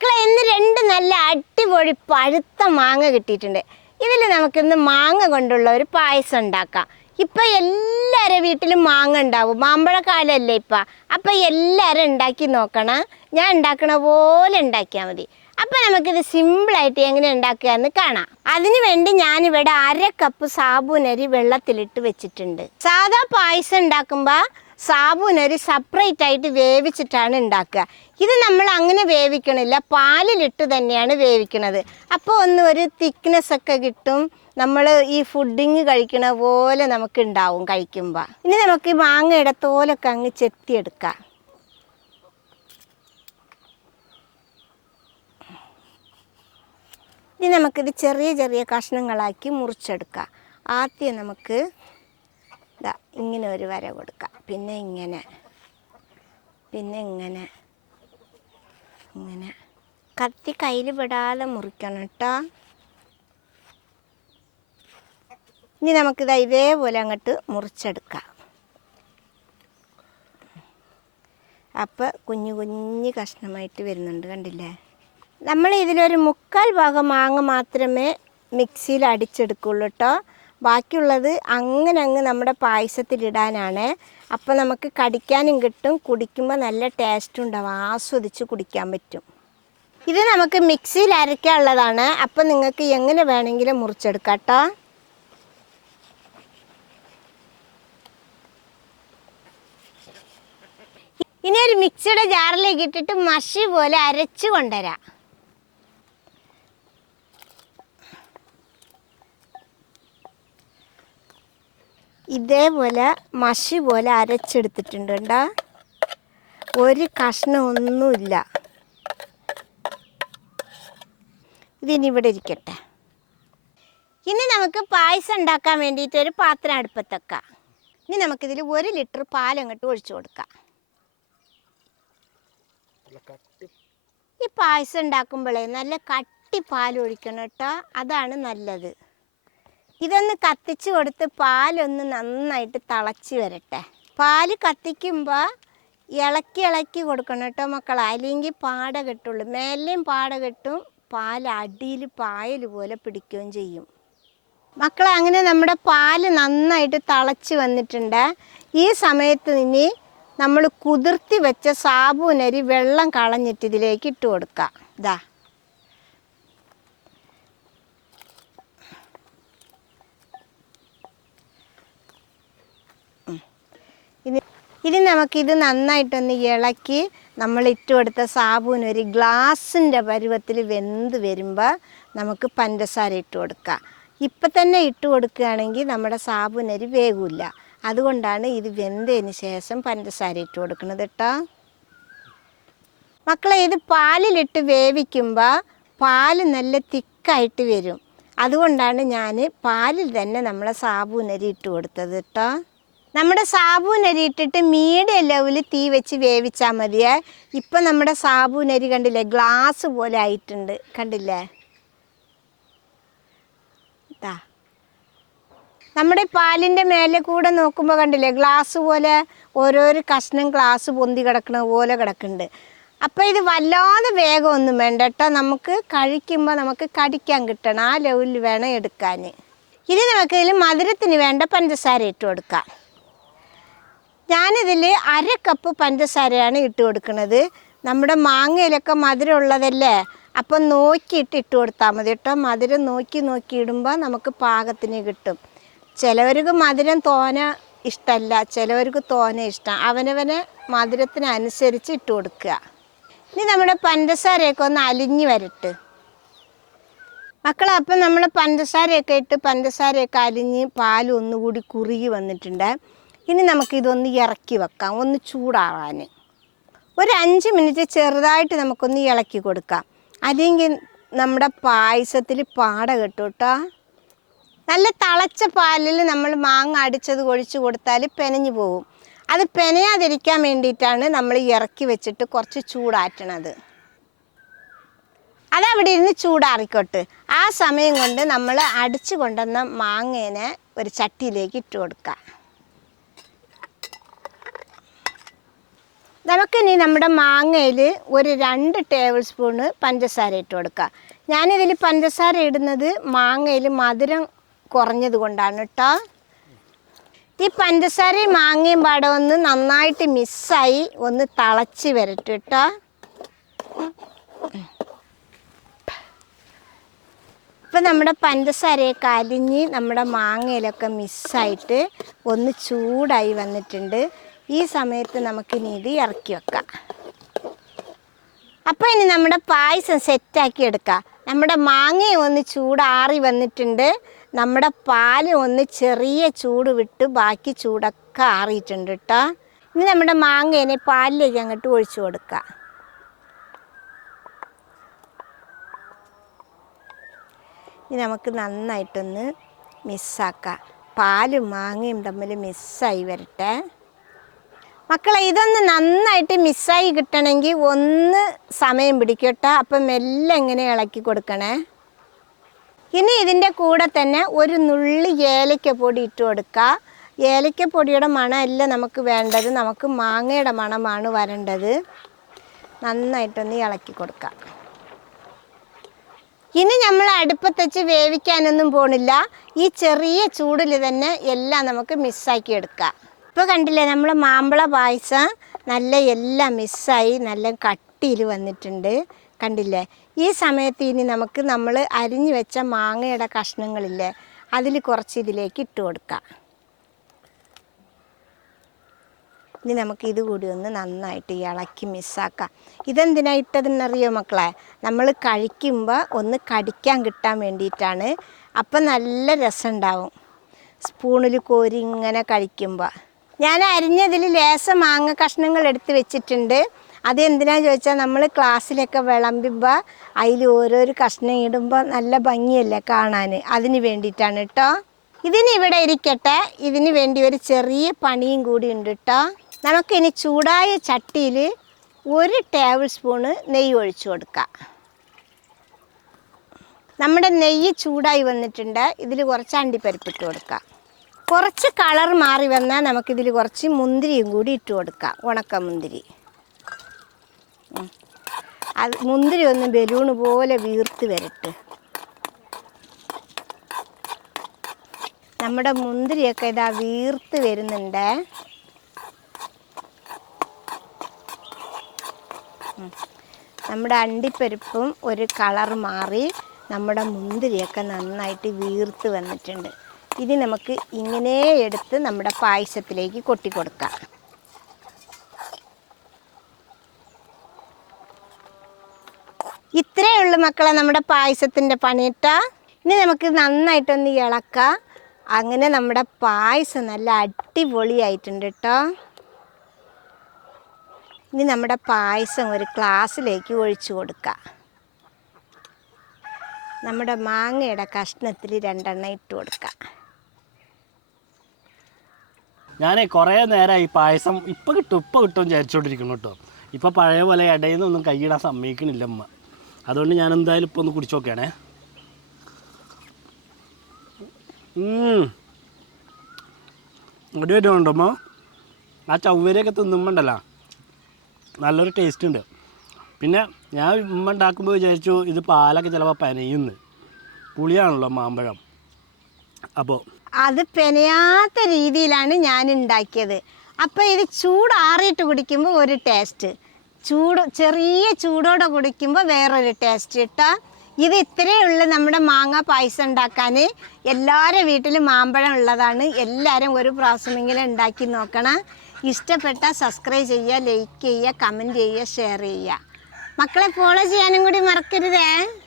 മക്കളെ ഇന്ന് രണ്ട് നല്ല അടിപൊളി പഴുത്ത മാങ്ങ കിട്ടിയിട്ടുണ്ട്. ഇതിൽ നമുക്കിന്ന് മാങ്ങ കൊണ്ടുള്ള ഒരു പായസം ഉണ്ടാക്കാം. ഇപ്പം എല്ലാവരുടെ വീട്ടിലും മാങ്ങ ഉണ്ടാവും, മാമ്പഴക്കാലല്ലേ ഇപ്പം. അപ്പം എല്ലാവരും ഉണ്ടാക്കി നോക്കണം. ഞാൻ ഉണ്ടാക്കണ പോലെ ഉണ്ടാക്കിയാൽ മതി. അപ്പം നമുക്കിത് സിമ്പിളായിട്ട് എങ്ങനെ ഉണ്ടാക്കുക എന്ന് കാണാം. അതിനു വേണ്ടി ഞാനിവിടെ 1/2 കപ്പ് സാബൂനരി വെള്ളത്തിലിട്ട് വെച്ചിട്ടുണ്ട്. സാധാ പായസം ഉണ്ടാക്കുമ്പോൾ സാബൂനരി സെപ്പറേറ്റ് ആയിട്ട് വേവിച്ചിട്ടാണ് ഉണ്ടാക്കുക. ഇത് നമ്മൾ അങ്ങനെ വേവിക്കണില്ല, പാലിലിട്ട് തന്നെയാണ് വേവിക്കുന്നത്. അപ്പോൾ ഒരു തിക്നെസ് ഒക്കെ കിട്ടും. നമ്മൾ ഈ ഫുഡിങ് കഴിക്കണ പോലെ നമുക്ക് ഉണ്ടാവും കഴിക്കുമ്പോൾ. ഇനി നമുക്ക് മാങ്ങയുടെ തോലൊക്കെ അങ്ങ് ചെത്തിയെടുക്കാം. ഇനി നമുക്കിത് ചെറിയ ചെറിയ കഷ്ണങ്ങളാക്കി മുറിച്ചെടുക്കാം. ആദ്യം നമുക്ക് ഇങ്ങനെ ഒരു വര കൊടുക്കാം, പിന്നെ ഇങ്ങനെ, പിന്നെ ഇങ്ങനെ ഇങ്ങനെ. കത്തി കയ്യിൽ പെടാതെ മുറിക്കണം കേട്ടോ. ഇനി നമുക്കിത് ഇതേപോലെ അങ്ങോട്ട് മുറിച്ചെടുക്കാം. അപ്പോൾ കുഞ്ഞു കുഞ്ഞു കഷ്ണമായിട്ട് വരുന്നുണ്ട്, കണ്ടില്ലേ? നമ്മൾ ഇതിലൊരു 1/4 ഭാഗം മാങ്ങ മാത്രമേ മിക്സിയിൽ അടിച്ചെടുക്കുള്ളൂ കേട്ടോ. ബാക്കിയുള്ളത് അങ്ങനെ നമ്മുടെ പായസത്തിലിടാനാണ്. അപ്പോൾ നമുക്ക് കടിക്കാനും കിട്ടും, കുടിക്കുമ്പോൾ നല്ല ടേസ്റ്റ് ഉണ്ടാവും, ആസ്വദിച്ച് കുടിക്കാൻ പറ്റും. ഇത് നമുക്ക് മിക്സിയിൽ അരയ്ക്കാനുള്ളതാണ്. അപ്പം നിങ്ങൾക്ക് എങ്ങനെ വേണമെങ്കിലും മുറിച്ചെടുക്കാം കേട്ടോ. ഇനി ഒരു മിക്സിയുടെ ജാറിലേക്ക് ഇട്ടിട്ട് മഷി പോലെ അരച്ച് കൊണ്ടുവരാം. ഇതേപോലെ മഷി പോലെ അരച്ചെടുത്തിട്ടുണ്ട് കേട്ടോ. ഒരു കഷ്ണം ഒന്നുമില്ല. ഇതിനി ഇവിടെ ഇരിക്കട്ടെ. ഇനി നമുക്ക് പായസം ഉണ്ടാക്കാൻ വേണ്ടിയിട്ട് ഒരു പാത്രം അടുപ്പത്തൊക്കെ. ഇനി നമുക്കിതിൽ 1 ലിറ്റർ പാലങ്ങോട്ട് ഒഴിച്ചു കൊടുക്കാം. ഈ പായസം ഉണ്ടാക്കുമ്പോഴേ നല്ല കട്ടി പാൽ ഒഴിക്കണം കേട്ടോ, അതാണ് നല്ലത്. ഇതൊന്ന് കത്തിച്ച് കൊടുത്ത് പാലൊന്ന് നന്നായിട്ട് തിളച്ച് വരട്ടെ. പാല് കത്തിക്കുമ്പോൾ ഇളക്കി കൊടുക്കണം കേട്ടോ മക്കളെ, അല്ലെങ്കിൽ പാട കെട്ടുള്ളൂ. മേലെയും പാട കെട്ടും, പാൽ അടിയിൽ പായൽ പോലെ പിടിക്കുകയും ചെയ്യും. മക്കളെ അങ്ങനെ നമ്മുടെ പാല് നന്നായിട്ട് തിളച്ച് വന്നിട്ടുണ്ട്. ഈ സമയത്ത് ഇനി നമ്മൾ കുതിർത്തി വെച്ച സാബൂനരി വെള്ളം കളഞ്ഞിട്ട് ഇതിലേക്ക് ഇട്ട് കൊടുക്കാം. ഇതാ ഇനി നമുക്കിത് നന്നായിട്ടൊന്ന് ഇളക്കി നമ്മൾ ഇട്ട് കൊടുത്ത സാബൂനരി ഗ്ലാസിൻ്റെ പരുവത്തിൽ വെന്ത് വരുമ്പോൾ നമുക്ക് പഞ്ചസാര ഇട്ട് കൊടുക്കാം. ഇപ്പം തന്നെ ഇട്ട് കൊടുക്കുകയാണെങ്കിൽ നമ്മുടെ സാബൂനരി വേകില്ല. അതുകൊണ്ടാണ് ഇത് വെന്തതിന് ശേഷം പഞ്ചസാര ഇട്ട് കൊടുക്കുന്നത് കേട്ടോ. മക്കളെ ഇത് പാലിലിട്ട് വേവിക്കുമ്പോൾ പാല് നല്ല തിക്കായിട്ട് വരും. അതുകൊണ്ടാണ് ഞാൻ പാലിൽ തന്നെ നമ്മളെ സാബൂനരി ഇട്ട് കൊടുത്തത് കേട്ടോ. നമ്മുടെ സാബൂനരി ഇട്ടിട്ട് മീഡിയം ലെവലിൽ തീ വെച്ച് വേവിച്ചാൽ മതിയേ. ഇപ്പം നമ്മുടെ സാബൂനരി കണ്ടില്ലേ, ഗ്ലാസ് പോലെ ആയിട്ടുണ്ട്, കണ്ടില്ലേ? ഇതാ നമ്മുടെ പാലിൻ്റെ മേലെ കൂടെ നോക്കുമ്പോൾ കണ്ടില്ലേ, ഗ്ലാസ് പോലെ ഓരോരോ കഷ്ണം ഗ്ലാസ് പൊന്തി കിടക്കണ പോലെ കിടക്കുന്നുണ്ട്. അപ്പോൾ ഇത് വല്ലാതെ വേഗമൊന്നും വേണ്ട കേട്ടോ. നമുക്ക് കഴിക്കുമ്പോൾ നമുക്ക് കടിക്കാൻ കിട്ടണം, ആ ലെവലിൽ വേണം എടുക്കാൻ. ഇനി നമുക്കിതിൽ മധുരത്തിന് വേണ്ട പഞ്ചസാര ഇട്ട് കൊടുക്കാം. ഞാനിതിൽ 1/2 കപ്പ് പഞ്ചസാരയാണ് ഇട്ട് കൊടുക്കുന്നത്. നമ്മുടെ മാങ്ങയിലൊക്കെ മധുരം ഉള്ളതല്ലേ, അപ്പം നോക്കിയിട്ട് ഇട്ട് കൊടുത്താൽ മതി കേട്ടോ. മധുരം നോക്കി ഇടുമ്പോൾ നമുക്ക് പാകത്തിന് കിട്ടും. ചിലവർക്ക് മധുരം തോന ഇഷ്ടമല്ല, ചിലവർക്ക് തോന ഇഷ്ടം. അവനവനെ മധുരത്തിനനുസരിച്ച് ഇട്ട് കൊടുക്കുക. ഇനി നമ്മുടെ പഞ്ചസാരയൊക്കെ ഒന്ന് അലിഞ്ഞ് വരട്ടെ മക്കളെ. അപ്പം നമ്മൾ പഞ്ചസാരയൊക്കെ ഇട്ട് പഞ്ചസാരയൊക്കെ അലിഞ്ഞ് പാലും ഒന്നുകൂടി കുറുകി വന്നിട്ടുണ്ട്. ഇനി നമുക്കിതൊന്ന് ഇറക്കി വെക്കാം, ഒന്ന് ചൂടാവാൻ. ഒരു 5 മിനിറ്റ് ചെറുതായിട്ട് നമുക്കൊന്ന് ഇളക്കി കൊടുക്കാം, അല്ലെങ്കിൽ നമ്മുടെ പായസത്തിൽ പാട കെട്ടും കേട്ടോ. നല്ല തിളച്ച പാലിൽ നമ്മൾ മാങ്ങ അടിച്ചത് ഒഴിച്ച് കൊടുത്താൽ പെനഞ്ഞു പോകും. അത് പെനയാതിരിക്കാൻ വേണ്ടിയിട്ടാണ് നമ്മൾ ഇറക്കി വെച്ചിട്ട് കുറച്ച് ചൂടാറ്റണത്. അതവിടെ ഇരുന്ന് ചൂടാറിക്കോട്ട്. ആ സമയം കൊണ്ട് നമ്മൾ അടിച്ചു കൊണ്ടുവന്ന മാങ്ങേനെ ഒരു ചട്ടിയിലേക്ക് ഇട്ട് കൊടുക്കാം. നമുക്കിനി നമ്മുടെ മാങ്ങയിൽ ഒരു 2 ടേബിൾ സ്പൂണ് പഞ്ചസാര ഇട്ട് കൊടുക്കാം. ഞാനിതിൽ പഞ്ചസാര ഇടുന്നത് മാങ്ങയിൽ മധുരം കുറഞ്ഞത് കൊണ്ടാണ് കേട്ടോ. ഈ പഞ്ചസാരയും മാങ്ങയും പാടെ ഒന്ന് നന്നായിട്ട് മിക്സായി ഒന്ന് തിളച്ച് വരട്ടെ കേട്ടോ. ഇപ്പം നമ്മുടെ പഞ്ചസാരയൊക്കെ അലിഞ്ഞ് നമ്മുടെ മാങ്ങയിലൊക്കെ മിക്സായിട്ട് ഒന്ന് ചൂടായി വന്നിട്ടുണ്ട്. ഈ സമയത്ത് നമുക്കിനി ഇത് ഇറക്കി വെക്കാം. അപ്പോൾ ഇനി നമ്മുടെ പായസം സെറ്റാക്കി എടുക്കാം. നമ്മുടെ മാങ്ങയും ഒന്ന് ചൂടാറി വന്നിട്ടുണ്ട്. നമ്മുടെ പാല് ഒന്ന് ചെറിയ ചൂട് വിട്ട് ബാക്കി ചൂടൊക്കെ ആറിയിട്ടുണ്ട് കേട്ടോ. ഇനി നമ്മുടെ മാങ്ങേനെ പാലിലേക്ക് അങ്ങോട്ട് ഒഴിച്ചു കൊടുക്കാം. ഇനി നമുക്ക് നന്നായിട്ടൊന്ന് മിക്സാക്കാം. പാലും മാങ്ങയും തമ്മിൽ മിക്സായി വരട്ടെ. മക്കളെ, ഇതൊന്ന് നന്നായിട്ട് മിക്സായി കിട്ടണമെങ്കിൽ ഒന്ന് സമയം പിടിക്കട്ടെ. അപ്പം മെല്ലെ ഇങ്ങനെ ഇളക്കി കൊടുക്കണേ. ഇനി ഇതിൻ്റെ കൂടെ തന്നെ ഒരു നുള്ളി ഏലക്കപ്പൊടി ഇട്ട് കൊടുക്കുക. ഏലക്കപ്പൊടിയുടെ മണമല്ല നമുക്ക് വേണ്ടത്, നമുക്ക് മാങ്ങയുടെ മണമാണ് വരേണ്ടത്. നന്നായിട്ടൊന്ന് ഇളക്കി കൊടുക്കാം. ഇനി നമ്മൾ അടുപ്പത്ത് വെച്ച് വേവിക്കാനൊന്നും പോണില്ല. ഈ ചെറിയ ചൂടിൽ തന്നെ എല്ലാം നമുക്ക് മിക്സാക്കി എടുക്കാം. ഇപ്പോൾ കണ്ടില്ലേ, നമ്മൾ മാമ്പഴ പായസം നല്ല എല്ലാം മിക്സായി നല്ല കട്ടിയിൽ വന്നിട്ടുണ്ട്. കണ്ടില്ലേ? ഈ സമയത്ത് ഇനി നമുക്ക് നമ്മൾ അരിഞ്ഞു വെച്ച മാങ്ങയുടെ കഷ്ണങ്ങളില്ലേ, അതിൽ കുറച്ച് ഇതിലേക്ക് ഇട്ട് കൊടുക്കാം. ഇനി നമുക്ക് ഇത് കൂടി ഒന്ന് നന്നായിട്ട് ഇളക്കി മിക്സാക്കാം. ഇതെന്തിനാണ് ഇട്ടതെന്നറിയോ മക്കളെ? നമ്മൾ കഴിക്കുമ്പോൾ ഒന്ന് കടിക്കാൻ കിട്ടാൻ വേണ്ടിയിട്ടാണ്. അപ്പം നല്ല രസമുണ്ടാവും സ്പൂണിൽ കോരി ഇങ്ങനെ കഴിക്കുമ്പോൾ. ഞാൻ അരിഞ്ഞതിൽ ലേശം മാങ്ങ കഷ്ണങ്ങൾ എടുത്ത് വെച്ചിട്ടുണ്ട്. അതെന്തിനാന്ന് ചോദിച്ചാൽ നമ്മൾ ക്ലാസ്സിലൊക്കെ വിളമ്പുമ്പോൾ അതിൽ ഓരോരോ കഷ്ണം ഇടുമ്പോൾ നല്ല ഭംഗിയല്ലേ കാണാൻ, അതിന് വേണ്ടിയിട്ടാണ് കേട്ടോ. ഇതിന് ഇവിടെ ഇരിക്കട്ടെ. ഇതിന് വേണ്ടി ഒരു ചെറിയ പണിയും കൂടി ഉണ്ട് കേട്ടോ. നമുക്കിനി ചൂടായ ചട്ടിയിൽ 1 ടേബിൾ സ്പൂണ് നെയ്യ് ഒഴിച്ചു കൊടുക്കാം. നമ്മുടെ നെയ്യ് ചൂടായി വന്നിട്ടുണ്ട്. ഇതിൽ കുറച്ച് അണ്ടിപ്പരിപ്പിട്ട് കൊടുക്കാം. കുറച്ച് കളർ മാറി വന്നാൽ നമുക്കിതിൽ കുറച്ച് മുന്തിരിയും കൂടി ഇട്ട് കൊടുക്കാം. ഉണക്കമുന്തിരി. അത് മുന്തിരി ഒന്ന് ബലൂണ് പോലെ വീർത്ത് വരട്ടെ. നമ്മുടെ മുന്തിരിയൊക്കെ ഇതാ വീർത്ത് വരുന്നുണ്ട്. നമ്മുടെ അണ്ടിപ്പരിപ്പും ഒരു കളർ മാറി നമ്മുടെ മുന്തിരിയൊക്കെ നന്നായിട്ട് വീർത്ത് വന്നിട്ടുണ്ട്. ഇത് നമുക്ക് ഇങ്ങനെ എടുത്ത് നമ്മുടെ പായസത്തിലേക്ക് കൊട്ടിക്കൊടുക്കാം. ഇത്രയേ ഉള്ളൂ മക്കളെ നമ്മുടെ പായസത്തിൻ്റെ പണിയിട്ടാ. ഇനി നമുക്ക് നന്നായിട്ടൊന്ന് ഇളക്കാം. അങ്ങനെ നമ്മുടെ പായസം നല്ല അടിപൊളിയായിട്ടുണ്ട് കേട്ടോ. ഇനി നമ്മുടെ പായസം ഒരു ഗ്ലാസ്സിലേക്ക് ഒഴിച്ചു കൊടുക്കാം. നമ്മുടെ മാങ്ങയുടെ കഷ്ണത്തിൽ 2 ഇട്ട് കൊടുക്കാം. ഞാൻ കുറേ നേരമായി പായസം ഇപ്പം കിട്ടും വിചാരിച്ചോണ്ടിരിക്കുന്നു കേട്ടോ. ഇപ്പം പഴയ പോലെ ഇടയിൽ നിന്നൊന്നും കൈയിടാൻ സമ്മതിക്കണില്ല അമ്മ. അതുകൊണ്ട് ഞാൻ എന്തായാലും ഇപ്പോൾ ഒന്ന് കുടിച്ചു നോക്കുകയാണേ. അടിപൊളിയുണ്ടോ അമ്മ? ആ ചവ്വരിയൊക്കെ തിന്നുമ്പോണ്ടല്ലോ നല്ലൊരു ടേസ്റ്റ് ഉണ്ട്. പിന്നെ ഞാൻ ഉമ്മ ഉണ്ടാക്കുമ്പോൾ വിചാരിച്ചു ഇത് പാലൊക്കെ ചിലപ്പോൾ പനയുന്നു. പുളിയാണല്ലോ മാമ്പഴം. അപ്പോൾ അത് പെനയാത്ത രീതിയിലാണ് ഞാൻ ഉണ്ടാക്കിയത്. അപ്പോൾ ഇത് ചൂടാറിയിട്ട് കുടിക്കുമ്പോൾ ഒരു ടേസ്റ്റ്, ചെറിയ ചൂടോടെ കുടിക്കുമ്പോൾ വേറൊരു ടേസ്റ്റ് കേട്ടോ. ഇത് ഇത്രയേ ഉള്ളൂ നമ്മുടെ മാങ്ങ പായസം ഉണ്ടാക്കാൻ. എല്ലാവരുടെ വീട്ടിലും മാമ്പഴം ഉള്ളതാണ്. എല്ലാവരും ഒരു പ്രാവശ്യമെങ്കിലും ഉണ്ടാക്കി നോക്കണം. ഇഷ്ടപ്പെട്ടാൽ സബ്സ്ക്രൈബ് ചെയ്യുക, ലൈക്ക് ചെയ്യുക, കമൻറ്റ് ചെയ്യുക, ഷെയർ ചെയ്യുക. മക്കളെ ഫോളോ ചെയ്യാനും കൂടി മറക്കരുതേ.